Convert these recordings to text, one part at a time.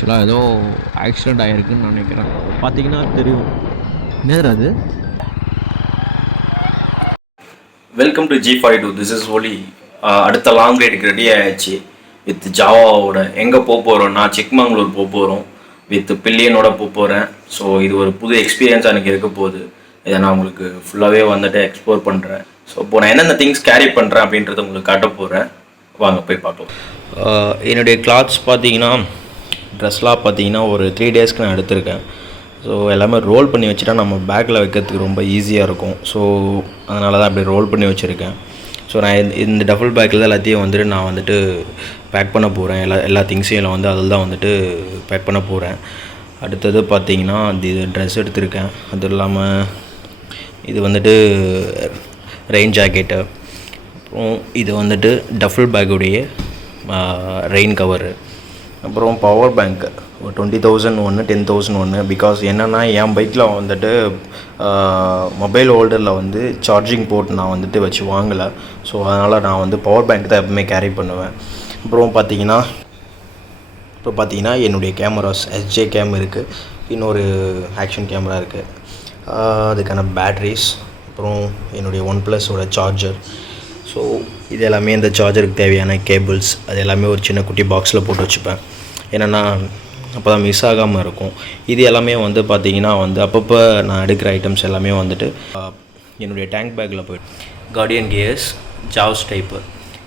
ஆக்சுவலாக ஏதோ ஆக்சிடெண்ட் ஆகிருக்குன்னு நினைக்கிறேன். பார்த்தீங்கன்னா தெரியும். என்னது அது? Welcome to G42. This is ஒலி. அடுத்த லாங் ரைடுக்கு ரெடி ஆயாச்சு. வித் ஜாவாவோட எங்கே போக போகிறோம்னா சிக்மங்களூர் போக போகிறோம். வித் பில்லியனோட போக போகிறேன். ஸோ இது ஒரு புது எக்ஸ்பீரியன்ஸாக எனக்கு இருக்க போகுது. இதை நான் உங்களுக்கு ஃபுல்லாகவே வந்துட்டு எக்ஸ்ப்ளோர் பண்ணுறேன். ஸோ இப்போ நான் என்னென்ன திங்ஸ் கேரி பண்ணுறேன் அப்படின்றத உங்களுக்கு காட்ட போகிறேன். வாங்க போய் பார்க்கலாம். என்னுடைய கிளாத்ஸ் பார்த்தீங்கன்னா ட்ரெஸ்லாம் பார்த்தீங்கன்னா ஒரு 3 டேஸ்க்கு நான் எடுத்திருக்கேன். ஸோ எல்லாமே ரோல் பண்ணி வச்சுட்டா நம்ம பேக்கில் வைக்கிறதுக்கு ரொம்ப ஈஸியாக இருக்கும். ஸோ அதனால தான் அப்படி ரோல் பண்ணி வச்சுருக்கேன். ஸோ நான் இந்த டபுள் பேக்கில் தான் எல்லாத்தையும் வந்துட்டு நான் வந்துட்டு பேக் பண்ண போகிறேன். எல்லா திங்ஸையும் வந்து அதில் தான் வந்துட்டு பேக் பண்ண போகிறேன். அடுத்தது பார்த்திங்கன்னா இது ட்ரெஸ் எடுத்திருக்கேன். அது இல்லாமல் இது வந்துட்டு ரெயின் ஜாக்கெட்டு, அப்புறம் இது வந்துட்டு டஃபுள் பேக்குடைய ரெயின் கவரு, அப்புறம் பவர் பேங்க்கு ஒரு 20,000 ஒன்று 10,000 ஒன்று. பிகாஸ் என்னென்னா என் பைக்கில் வந்துட்டு மொபைல் ஹோல்டரில் வந்து சார்ஜிங் போர்ட் நான் வந்துட்டு வச்சு வாங்கலை. ஸோ அதனால் நான் வந்து பவர் பேங்க் தான் எப்பவுமே கேரி பண்ணுவேன். அப்புறம் பார்த்தீங்கன்னா என்னுடைய கேமராஸ் SJ கேம் இருக்குது, இன்னொரு ஆக்ஷன் கேமரா இருக்குது, அதுக்கான பேட்ரிஸ், அப்புறம் என்னுடைய OnePlusோட சார்ஜர். ஸோ இது எல்லாமே இந்த சார்ஜருக்கு தேவையான கேபிள்ஸ் அது எல்லாமே ஒரு சின்ன குட்டி பாக்ஸில் போட்டு வச்சுப்பேன். என்னென்னா அப்போ தான் மிஸ் ஆகாமல் இருக்கும். இது எல்லாமே வந்து பார்த்திங்கன்னா வந்து அப்பப்போ நான் எடுக்கிற ஐட்டம்ஸ் எல்லாமே வந்துட்டு என்னுடைய டேங்க் பேக்கில் போய்ட்டு கார்டியன் கியர்ஸ் ஜாவ்ஸ் டைப்பு.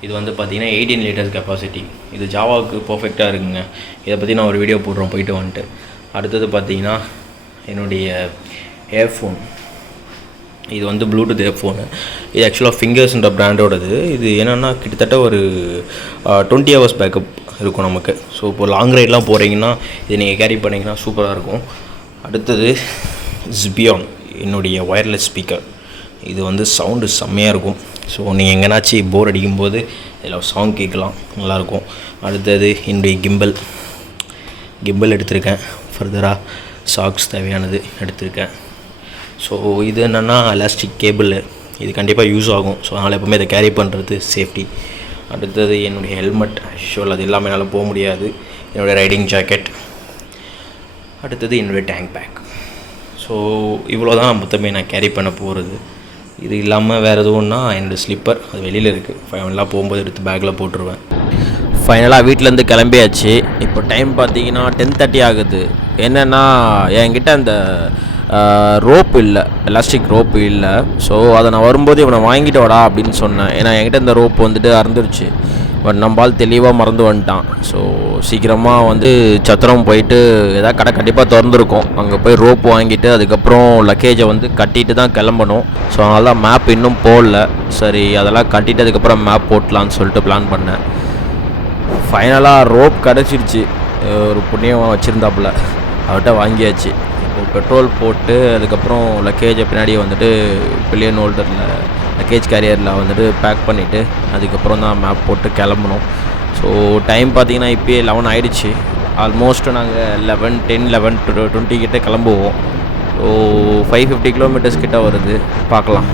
இது வந்து பார்த்திங்கன்னா 18 லிட்டர்ஸ் கெப்பாசிட்டி. இது ஜாவாவுக்கு பர்ஃபெக்டாக இருக்குங்க. இதை பற்றி நான் ஒரு வீடியோ போடுறோம் போயிட்டு வந்துட்டு. அடுத்தது பார்த்திங்கன்னா என்னுடைய ஏர்ஃபோன். இது வந்து ப்ளூடூத் ஏர்ஃபோனு. இது ஆக்சுவலாக ஃபிங்கர்ஸ்ன்ற பிராண்டோடது. இது என்னென்னா கிட்டத்தட்ட ஒரு 20 ஹவர்ஸ் பேக்கப் இருக்கும் நமக்கு. ஸோ இப்போ லாங் ரைட்லாம் போகிறீங்கன்னா இது நீங்கள் கேரி பண்ணிங்கன்னா சூப்பராக இருக்கும். அடுத்தது பில்லியன் என்னுடைய ஒயர்லெஸ் ஸ்பீக்கர். இது வந்து சவுண்டு செம்மையாக இருக்கும். ஸோ நீங்கள் எங்கேனாச்சும் போர் அடிக்கும்போது இதில் சாங் கேட்கலாம், நல்லாயிருக்கும். அடுத்தது என்னுடைய கிம்பல் எடுத்திருக்கேன். ஃபர்தராக சாக்ஸ் தேவையானது எடுத்திருக்கேன். ஸோ இது என்னென்னா எலாஸ்டிக் கேபிள். இது கண்டிப்பாக யூஸ் ஆகும். ஸோ அதனால் எப்போவுமே இதை கேரி பண்ணுறது சேஃப்டி. அடுத்தது என்னுடைய ஹெல்மெட். ஆக்சுவல் அது இல்லாமல் என்னால் போக முடியாது. என்னுடைய ரைடிங் ஜாக்கெட். அடுத்தது என்னுடைய டேங்க் பேக். ஸோ இவ்வளோ தான் மொத்தமே நான் கேரி பண்ண போகிறது. இது இல்லாமல் வேறு எதுவும்னா என்னோடய ஸ்லிப்பர், அது வெளியில் இருக்குது. ஃபைனலாக போகும்போது எடுத்து பேக்கில் போட்டுருவேன். ஃபைனலாக வீட்டிலேருந்து கிளம்பியாச்சு. இப்போ டைம் பார்த்தீங்கன்னா 10:30 ஆகுது. என்னென்னா என்கிட்ட அந்த ரோப்பு இல்லை, எலாஸ்டிக் ரோப்பு இல்லை. ஸோ அதை நான் வரும்போது இவனை வாங்கிட்டு வாடா அப்படின்னு சொன்னேன். ஏன்னா என்கிட்ட இந்த ரோப்பு வந்துட்டு அறந்துருச்சு. பட் நம்மால் தெளிவாக மறந்து வந்துட்டான். ஸோ சீக்கிரமாக வந்து சத்திரம் போயிட்டு எதாவது கடை கண்டிப்பாக திறந்துருக்கோம், அங்கே போய் ரோப்பு வாங்கிட்டு அதுக்கப்புறம் லக்கேஜை வந்து கட்டிட்டு தான் கிளம்பணும். ஸோ அதனால தான் மேப் இன்னும் போடல. சரி அதெல்லாம் கட்டிட்டு அதுக்கப்புறம் மேப் போட்டலான்னு சொல்லிட்டு பிளான் பண்ணேன். ஃபைனலாக ரோப் கிடச்சிருச்சு. ஒரு புண்ணியம் வச்சுருந்தாப்புல அவர்கிட்ட வாங்கியாச்சு. இப்போ பெட்ரோல் போட்டு அதுக்கப்புறம் லக்கேஜை பின்னாடி வந்துட்டு பில்லியன் ஹோல்டரில் லக்கேஜ் கேரியரில் வந்துட்டு பேக் பண்ணிவிட்டு அதுக்கப்புறம் தான் மேப் போட்டு கிளம்பணும். ஸோ டைம் பார்த்திங்கன்னா இப்போயே 11 ஆகிடுச்சு. ஆல்மோஸ்ட் நாங்கள் 11:10 11:20 கிட்டே கிளம்புவோம். ஸோ 550 கிலோமீட்டர்ஸ் கிட்டே வருது, பார்க்கலாம்.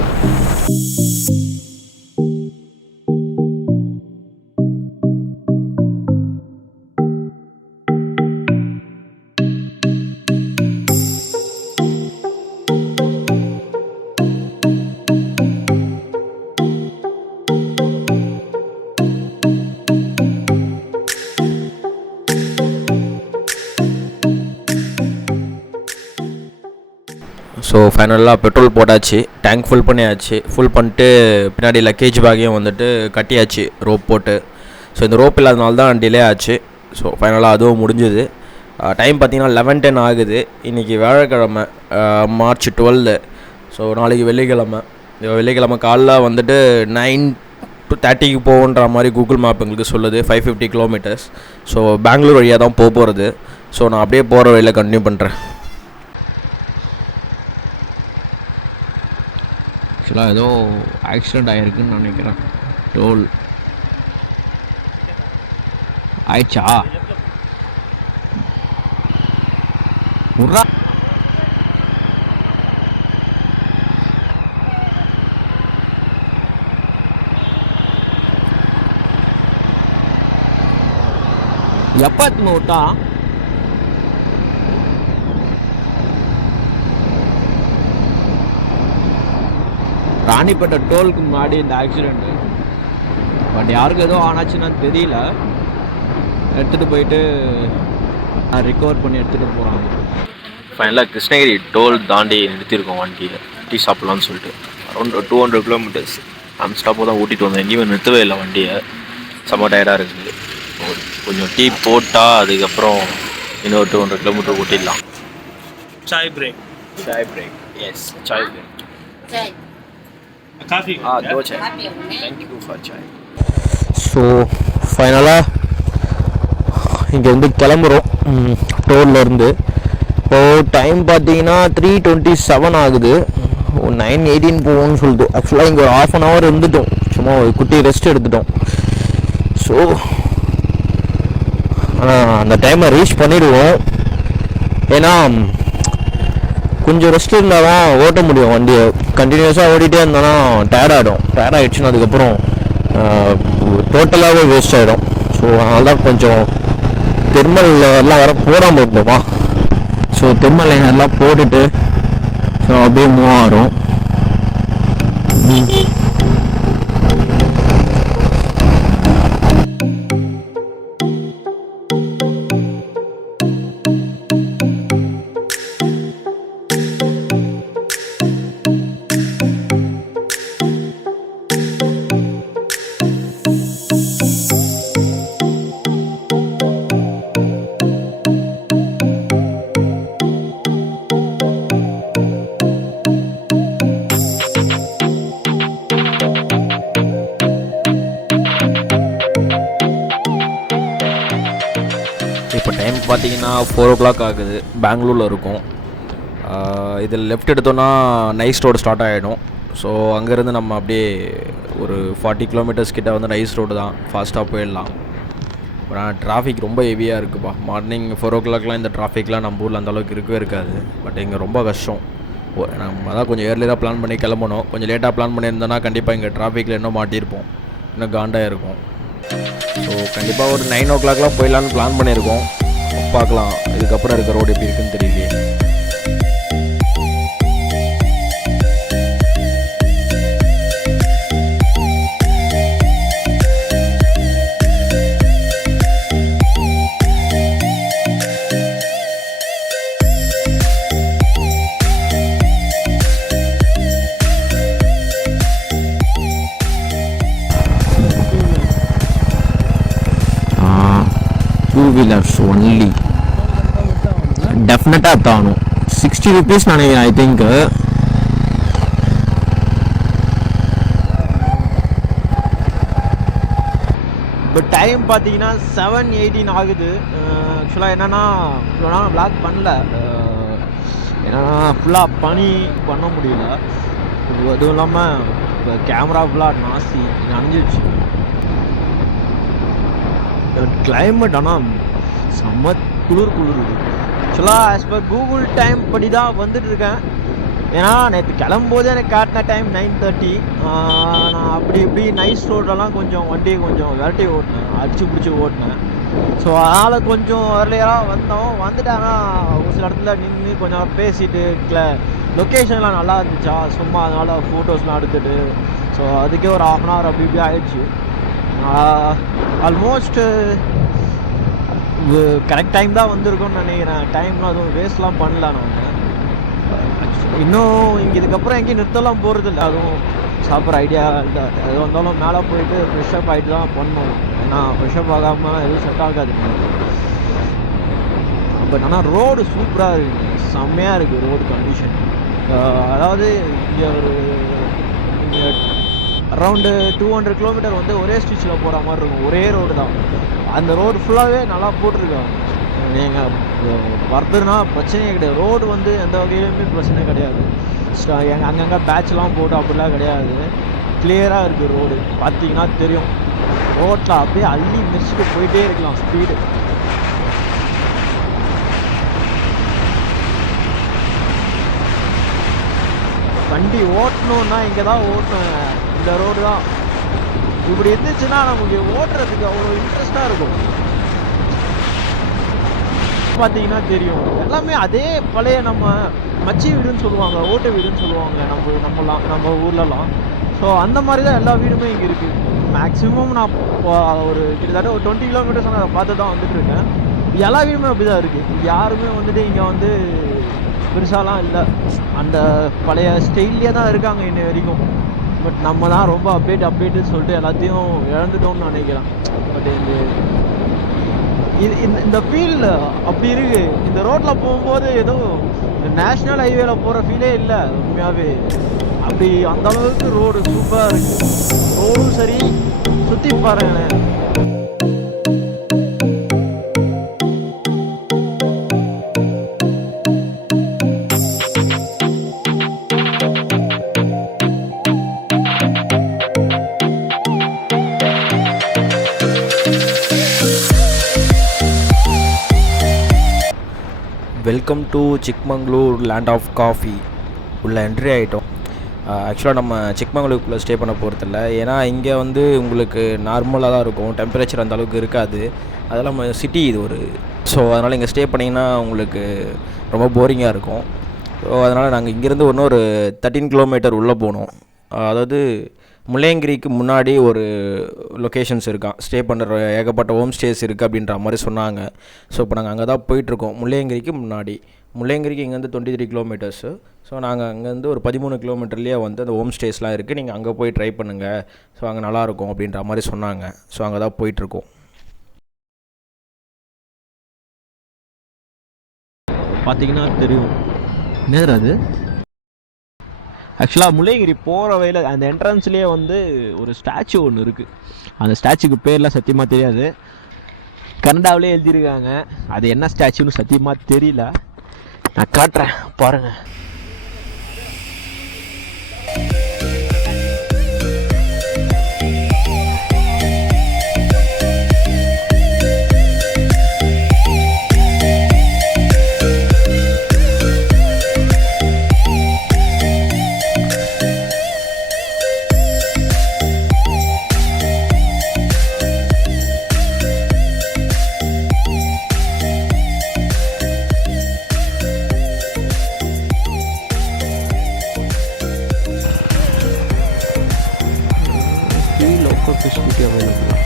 ஸோ ஃபைனலாக பெட்ரோல் போட்டாச்சு, டேங்க் ஃபுல் பண்ணியாச்சு. ஃபுல் பண்ணிட்டு பின்னாடி லக்கேஜ் பேக்கையும் வந்துட்டு கட்டியாச்சு ரோப் போட்டு. ஸோ இந்த ரோப் இல்லாதனால தான் டிலே ஆச்சு. ஸோ ஃபைனலாக அதுவும் முடிஞ்சுது. டைம் பார்த்திங்கன்னா 11:10 ஆகுது. இன்றைக்கி வியாழக்கிழமை, மார்ச் 12. ஸோ நாளைக்கு வெள்ளிக்கிழமை காலைல வந்துட்டு 9:30 போகுன்ற மாதிரி கூகுள் மேப் எங்களுக்கு சொல்லுது. 550 கிலோமீட்டர்ஸ். ஸோ பெங்களூர் வழியாக தான் போகிறது. ஸோ நான் அப்படியே போகிற வழியில் கண்டினியூ பண்ணுறேன். ஆக்சுவலாக ஏதோ ஆக்சிடெண்ட் ஆகிருக்குன்னு நினைக்கிறேன். டோல் ஆயிடுச்சா? எப்போ விட்டா ராணிப்பேட்டை டோலுக்கு முன்னாடி இந்த ஆக்சிடெண்ட்டு. பட் யாருக்கு எதுவும் ஆனாச்சுன்னா தெரியல. எடுத்துகிட்டு போயிட்டு ரிகவர் பண்ணி எடுத்துகிட்டு போகிறாங்க. ஃபைனலாக கிருஷ்ணகிரி டோல் தாண்டி நிறுத்தியிருக்கோம் வண்டியை, டீ சாப்பிட்லான்னு சொல்லிட்டு. அரௌண்ட் 200 கிலோமீட்டர்ஸ் நான் ஸ்டாப்பாக தான் ஓட்டிகிட்டு வந்தேன். எங்கேயுமே நிறுத்தவே இல்லை வண்டியை. செம்ம டயர்டாக இருக்குது. கொஞ்சம் டீ போட்டால் அதுக்கப்புறம் இன்னொரு 200 கிலோமீட்டர் ஓட்டிடலாம். चाय ब्रेक எஸ் சாய் பிரேக். काफ़ी दो चाय. Thank you for Sai. So ஃபைனலாக இங்கேருந்து கிளம்புறோம் டோல்லேருந்து. இப்போது டைம் பார்த்தீங்கன்னா 3:27 ஆகுது. 9:18 போகும்னு சொல்லிட்டு. ஆக்சுவலாக இங்கே ஒரு ½ அன் ஹவர் இருந்துட்டோம், சும்மா ஒரு குட்டி ரெஸ்ட் எடுத்துட்டோம். ஸோ அந்த டைமை ரீச் பண்ணிடுவோம். ஏன்னா கொஞ்சம் ரெஸ்ட் இருந்தால் தான் ஓட்ட முடியும் வண்டியை. கண்டினியூஸாக ஓடிட்டே இருந்தோன்னா டயர்ட் ஆகிடுச்சுன்னா அதுக்கப்புறம் டோட்டலாகவே வேஸ்ட் ஆகிடும். ஸோ அதனால தான் கொஞ்சம் தெர்மல் எல்லாம் வர போடாமல் இருந்தோமா. ஸோ தெர்மல் லைன் எல்லாம் போட்டுட்டு ஸோ அப்படியே மூவ் ஆகிறோம். இப்போ டைம் பார்த்தீங்கன்னா 4 o'clock ஆகுது. பெங்களூரில் இருக்கும். இதில் லெஃப்ட் எடுத்தோன்னா நைஸ் ரோடு ஸ்டார்ட் ஆகிடும். ஸோ அங்கேருந்து நம்ம அப்படியே ஒரு 40 கிலோமீட்டர்ஸ் கிட்ட வந்து நைஸ் ரோடு தான், ஃபாஸ்ட்டாக போயிடலாம். ஆனால் டிராஃபிக் ரொம்ப ஹெவியாக இருக்குப்பா. மார்னிங் 4 o'clockலாம் இந்த டிராஃபிக்லாம் நம்ம ஊரில் அந்தளவுக்கு இருக்கவே இருக்காது. பட் இங்கே ரொம்ப கஷ்டம். நம்ம தான் கொஞ்சம் ஏர்லியராக பிளான் பண்ணி கிளம்பணும். கொஞ்சம் லேட்டாக பிளான் பண்ணியிருந்தோன்னா கண்டிப்பாக இங்கே டிராஃபிக்கில் இன்னும் மாட்டியிருப்போம், இன்னும் காண்டாக இருக்கும். ஸோ கண்டிப்பாக ஒரு 9 o'clockலாம் போயிடலான்னு பிளான் பண்ணியிருக்கோம். பார்க்கலாம் இதுக்கப்புறம் இருக்க ரோடு எப்படி இருக்குன்னு தெரியலையே. டூ வீலர்ஸ் ஒன்லி டெஃபினட்டாக தானும் 60 rupees நினைக்கிறேன். ஐ திங்க் இப்போ டைம் பார்த்தீங்கன்னா 7:18 ஆகுது. ஆக்சுவலாக என்னென்னா இவ்வளோ நாள் ப்ளாக் பண்ணல. என்னென்னா ஃபுல்லாக பனி பண்ண முடியல. அதுவும் இல்லாமல் இப்போ கேமரா ஃபுல்லாக நாசி நனைஞ்சிடுச்சு. கிளைமேட் ஆனால் செம்ம குளிருது. ஆக்சுவலாக ஆஸ் பர் கூகுள் டைம் படி தான் வந்துட்டுருக்கேன். ஏன்னா நேற்று கிளம்பும்போது எனக்கு காட்டின டைம் 9:30. நான் அப்படி இப்படி நைஸ் ரோடெல்லாம் கொஞ்சம் வண்டியை கொஞ்சம் விரட்டி ஓட்டினேன், அடிச்சு பிடிச்சி ஓட்டினேன். ஸோ அதனால் கொஞ்சம் ஏர்லியராக வந்துட்டாங்கன்னா ஒரு சில இடத்துல நின்று கொஞ்சம் பேசிட்டு லொக்கேஷன்லாம் நல்லா இருந்துச்சா சும்மா, அதனால் ஃபோட்டோஸ்லாம் எடுத்துகிட்டு ஸோ அதுக்கே ஒரு ½ அன் ஹவர் அப்படி இப்படி ஆகிடுச்சு. ஆல்மோஸ்ட் கரெக்ட் டைம் தான் வந்திருக்கோன்னு நினைக்கிறேன். டைம்லாம் அதுவும் வேஸ்ட்லாம் பண்ணல. நான் இன்னும் இங்கே இதுக்கப்புறம் எங்கேயும் நிறுத்தலாம் போகிறது இல்லை. அதுவும் சாப்பிட்ற ஐடியா இல்லை. எது வந்தாலும் மேலே போயிட்டு ஃப்ரெஷ்அப் ஆகிட்டு தான் பண்ணணும். ஏன்னா ஃப்ரெஷ்அப் ஆகாமல் எதுவும் செட் ஆகாது. பட் ஆனால் ரோடு சூப்பராக இருக்குது, செம்மையாக இருக்குது ரோடு கண்டிஷன். அதாவது இங்கே ஒரு அரௌண்டு 200 கிலோமீட்டர் வந்து ஒரே ஸ்டிச்சில் போகிற மாதிரி இருக்கும். ஒரே ரோடு தான். அந்த ரோடு ஃபுல்லாகவே நல்லா போட்டிருக்காங்க. நீங்கள் வரதுன்னா பிரச்சனையே கிடையாது. ரோடு வந்து எந்த வகையிலுமே பிரச்சனை கிடையாது. அங்கங்கே பேட்ச்லாம் போட்டு அப்படிலாம் கிடையாது. கிளியராக இருக்குது ரோடு. பார்த்தீங்கன்னா தெரியும். ரோட்டில் அப்படியே அள்ளி மிதிச்சுட்டு போயிட்டே இருக்கலாம் ஸ்பீடு. வண்டி ஓட்டணுன்னா இங்கே தான் ஓட்டணும். இந்த ரோடு தான் இப்படி இருந்துச்சுன்னா நமக்கு ஓட்டுறதுக்கு அவ்வளோ இன்ட்ரெஸ்டாக இருக்கும். பார்த்தீங்கன்னா தெரியும். எல்லாமே அதே பழைய நம்ம மச்சி வீடுன்னு சொல்லுவாங்க, ஓட்டு வீடுன்னு சொல்லுவாங்க நம்ம ஊர்லலாம். ஸோ அந்த மாதிரி தான் எல்லா வீடுமே இங்கே இருக்குது. மேக்ஸிமம் நான் ஒரு கிட்டத்தட்ட ஒரு 20 கிலோமீட்டர்ஸ் நான் பார்த்து தான் வந்துட்டுருக்கேன். எல்லா வீடுமே அப்படி தான் இருக்குது. யாருமே வந்துட்டு இங்கே வந்து பெருசாலாம் இல்லை, அந்த பழைய ஸ்டைல்லே தான் இருக்காங்க இன்னை வரைக்கும். பட் நம்ம தான் ரொம்ப அப்டேட்டுன்னு சொல்லிட்டு எல்லாத்தையும் இழந்துட்டோம்னு நினைக்கிறேன். பட் இந்த ஃபீல் அப்படி இருக்குது. இந்த ரோட்டில் போகும்போது ஏதோ நேஷ்னல் ஹைவேல போகிற ஃபீலே இல்லை உண்மையாகவே. அப்படி அந்த அளவுக்கு ரோடு சூப்பராக இருக்குது. ரோடும் சரி, சுற்றி பாருங்களேன். Welcome to Chikmagalur land of coffee உள்ள என்ட்ரி ஆகிட்டோம். ஆக்சுவலாக நம்ம சிக்மங்களூருக்குள்ளே ஸ்டே பண்ண போகிறதில்ல. ஏன்னா இங்கே வந்து உங்களுக்கு நார்மலாக தான் இருக்கும், டெம்பரேச்சர் அந்த அளவுக்கு இருக்காது. அதெல்லாம் நம்ம சிட்டி இது ஒரு. ஸோ அதனால் இங்கே ஸ்டே பண்ணிங்கன்னா உங்களுக்கு ரொம்ப போரிங்காக இருக்கும். ஸோ அதனால் நாங்கள் இங்கேருந்து இன்னொரு 13 கிலோமீட்டர் உள்ளே போனோம். அதாவது முல்லையங்கிரிக்கு முன்னாடி ஒரு லொக்கேஷன்ஸ் இருக்கான், ஸ்டே பண்ணுற ஏகப்பட்ட ஹோம் ஸ்டேஸ் இருக்குது அப்படின்ற மாதிரி சொன்னாங்க. ஸோ இப்போ நாங்கள் அங்கே தான் போயிட்டுருக்கோம், முல்லையங்கிரிக்கு முன்னாடி. முல்லையங்கிரிக்கு இங்கேருந்து 23 கிலோமீட்டர்ஸு. ஸோ நாங்கள் அங்கேருந்து ஒரு 13 கிலோமீட்டர்லேயே வந்து அந்த ஹோம் ஸ்டேஸ்லாம் இருக்குது, நீங்கள் அங்கே போய் ட்ரை பண்ணுங்கள், ஸோ அங்கே நல்லாயிருக்கும் அப்படின்ற மாதிரி சொன்னாங்க. ஸோ அங்கே தான் போயிட்டுருக்கோம். பார்த்தீங்கன்னா தெரியும் நேரம் அது. ஆக்சுவலாக முல்லையங்கிரி போகிற வழியில் அந்த என்ட்ரன்ஸ்லேயே வந்து ஒரு ஸ்டாச்சு ஒன்று இருக்குது. அந்த ஸ்டாச்சுக்கு பேர்லாம் சத்தியமாக தெரியாது, கன்னடாவிலே எழுதியிருக்காங்க. அது என்ன ஸ்டாச்சுன்னு சத்தியமாக தெரியல, நான் காட்டுறேன் பாருங்கள். Facility available.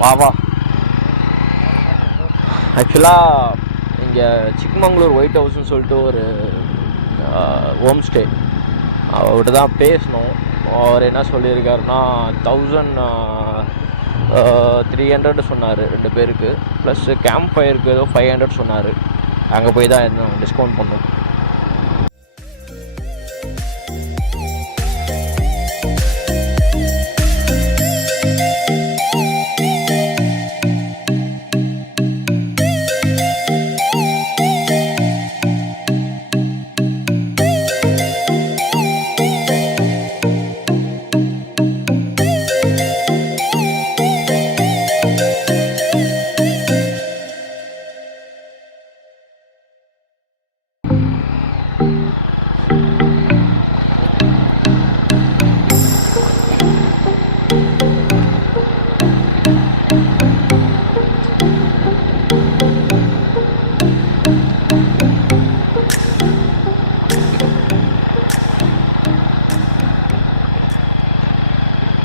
வா ஆக்சுவலாக இங்கே சிக்மங்களூர் ஒயிட் ஹவுஸ்ன்னு சொல்லிட்டு ஒரு ஹோம் ஸ்டே, அவர்கிட்ட தான் பேசணும். அவர் என்ன சொல்லியிருக்காருன்னா 1300 சொன்னார் 2 பேருக்கு, ப்ளஸ் கேம்ப் ஃபயருக்கு ஏதோ 500 சொன்னார். அங்கே போய் தான் எதுவும் டிஸ்கவுண்ட் பண்ணோம்.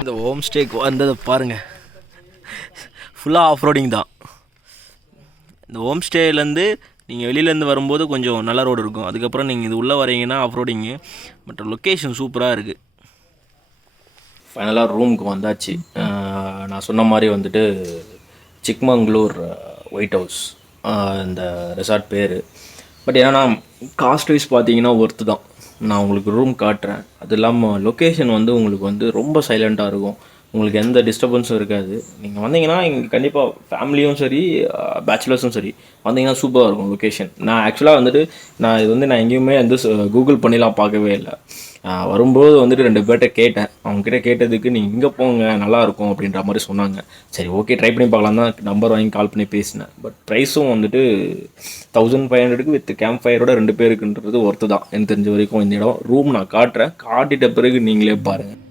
இந்த ஹோம் ஸ்டேக்கு வந்ததை பாருங்கள், ஃபுல்லாக ஆஃப் ரோடிங் தான். இந்த ஹோம் ஸ்டேலேருந்து நீங்கள் வெளியிலேருந்து வரும்போது கொஞ்சம் நல்ல ரோடு இருக்கும், அதுக்கப்புறம் நீங்கள் இது உள்ளே வரீங்கன்னா ஆஃப் ரோடிங்கு. பட் லொக்கேஷன் சூப்பராக இருக்குது. ஃபைனலாக ரூமுக்கு வந்தாச்சு. நான் சொன்ன மாதிரி வந்துட்டு சிக்மங்களூர் ஒயிட் ஹவுஸ் இந்த ரெசார்ட் பேர். பட் ஏன்னா காஸ்ட் வைஸ் பார்த்தீங்கன்னா ஒர்த்து தான். நான் உங்களுக்கு ரூம் காட்டுறேன். அது இல்லாமல் லொக்கேஷன் வந்து உங்களுக்கு வந்து ரொம்ப சைலண்ட்டாக இருக்கும், உங்களுக்கு எந்த டிஸ்டர்பன்ஸும் இருக்காது. நீங்கள் வந்தீங்கன்னா இங்கே கண்டிப்பாக ஃபேமிலியும் சரி பேச்சுலர்ஸும் சரி வந்தீங்கன்னா சூப்பராக இருக்கும் லொக்கேஷன். நான் ஆக்சுவலாக வந்துட்டு நான் எங்கேயுமே வந்து கூகுள் பண்ணிலாம் பார்க்கவே இல்லை. வரும்போது வந்துட்டு 2 பேர்கிட்ட கேட்டேன். அவங்ககிட்ட கேட்டதுக்கு நீங்கள் இங்கே போங்க நல்லாயிருக்கும் அப்படின்ற மாதிரி சொன்னாங்க. சரி ஓகே ட்ரை பண்ணி பார்க்கலாம் தான் நம்பர் வாங்கி கால் பண்ணி பேசினேன். பட் ப்ரைஸும் வந்துட்டு 1500 வித் கேம்ப் ஃபயரோட 2 பேருக்குன்றது ஒர்த்து தான் எனக்கு தெரிஞ்ச வரைக்கும். இந்த இடம் ரூம் நான் காட்டுறேன், காட்டிட்ட பிறகு நீங்களே பாருங்கள்.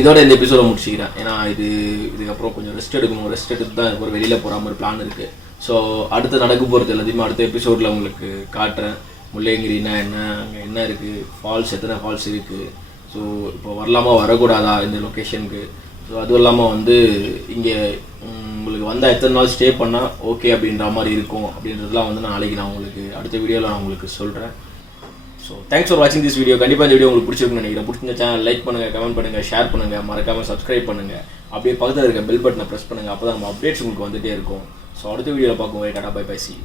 இதோட இந்த எபிசோட முடிச்சுக்கிறேன். ஏன்னா இதுக்கப்புறம் கொஞ்சம் ரெஸ்ட் எடுக்கணும். ரெஸ்ட் எடுத்து தான் இப்போ வெளியில் போகிற மாதிரி பிளான் இருக்குது. ஸோ அடுத்து நடக்க போகிறது எல்லாத்தையுமே அடுத்த எபிசோடில் உங்களுக்கு காட்டுறேன். முல்லையங்கிரினா என்ன, அங்கே என்ன இருக்குது, ஃபால்ஸ் எத்தனை ஃபால்ஸ் இருக்குது, ஸோ இப்போ வரலாமா வரக்கூடாதா இந்த லொக்கேஷனுக்கு, ஸோ அதுவும் இல்லாமல் வந்து இங்கே உங்களுக்கு வந்தால் எத்தனை நாள் ஸ்டே பண்ணால் ஓகே அப்படின்ற மாதிரி இருக்கும் அப்படின்றதுலாம் வந்து நாளைக்கு நான் உங்களுக்கு அடுத்த வீடியோவில் நான் உங்களுக்கு சொல்கிறேன். ஸோ தேங்க்ஸ் ஃபார் வாட்சிங் திஸ் வீடியோ. கண்டிப்பாக இந்த வீடியோ உங்களுக்கு பிடிச்சிருக்குன்னு நினைக்கிறேன். பிடிச்சிருந்த சேனல் லைக் பண்ணுங்கள், கமெண்ட் பண்ணுங்கள், ஷேர் பண்ணுங்கள், மறக்காமல் சப்ஸ்கிரைப் பண்ணுங்கள். அப்படியே பக்கத்தில் இருக்க பெல் பட்டனை ப்ரெஸ் பண்ணுங்கள். அப்போ தான் நம்ம அப்டேட்ஸ் உங்களுக்கு வந்துகிட்டே இருக்கும். ஸோ அடுத்த வீடியோவில் பார்க்கும்போது டாடா பை பை சி.